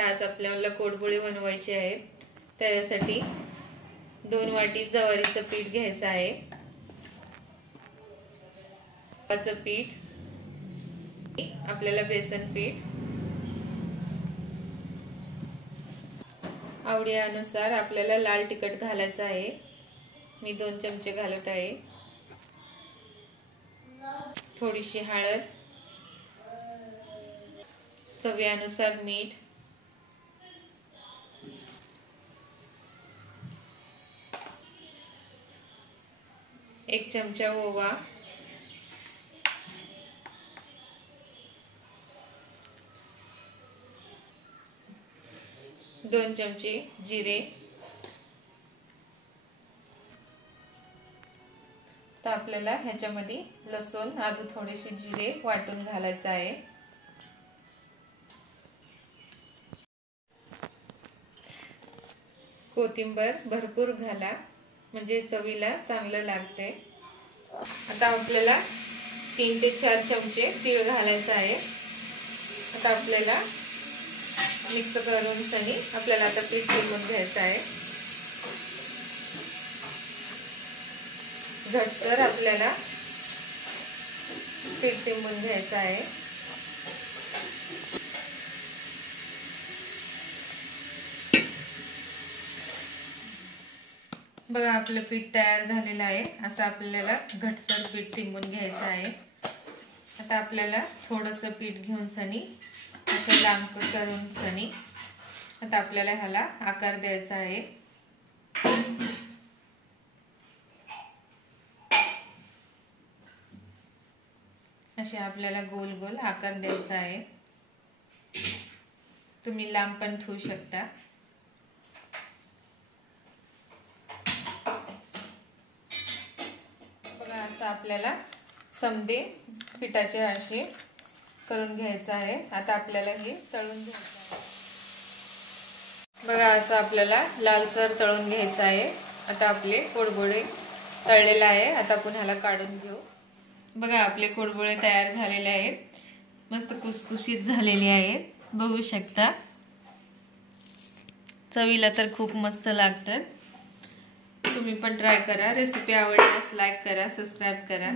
आज आपल्याला कोडबोळी बनवायची आहे। त्यासाठी 2 वाटी ज्वारीचं पीठ घ्यायचं आहे। गव्हाचं पीठ, आपल्याला बेसन पीठ, आवडीनुसार आपल्याला लाल तिखट घालायचं आहे। मी 2 चमचे घालत आहे। थोडीशी हळद, चवीनुसार मीठ, एक चमचा ओवा, दोन चमचे जिरे। तर आपल्याला ह्याच्यामध्ये लसूण अजून थोडेसे जिरे वाटून घालायचं आहे। कोथिंबीर भरपूर घाला, म्हणजे चवीला चांगलं लागते। आता आपल्याला 3 ते 4 चमचे तीळ घालायचं आहे। आता आपल्याला मिक्स करून सनी आपल्याला आता पीठ मळून घ्यायचं आहे। घट्टसर आपल्याला पीठ मळून घ्यायचं आहे। बघा आपलं पीठ तयार झालेलं आहे। असं आपल्याला घट्टसर पीठ तिंबून घ्यायचं आहे। आता आपल्याला थोडंसं पीठ घेऊन सनी असं लांब करून सनी आता आपल्याला ह्याला आकार द्यायचा आहे। असे आपल्याला गोल गोल आकार द्यायचा आहे। तुम्ही लांब पण ठेवू शकता। बघा असं आपल्याला समदे पिठाचे असे करून घ्यायचं आहे। आता आपल्याला हे तळून घ्यायचं आहे। बघा असं आपल्याला लालसर तळून घ्यायचं आहे। आता आपले कोडबोळे तळलेले आहे। आता आपण ह्याला काढून घेऊ। बघा आपले कोडबोळे तयार झालेले आहेत। मस्त कुसकुशीत झालेले आहेत, बघू शकता। चवीला तर खूप मस्त लागतात। तुम्ही पण ट्राय करा। रेसिपी आवडल्यास लाईक करा, सबस्क्राइब करा।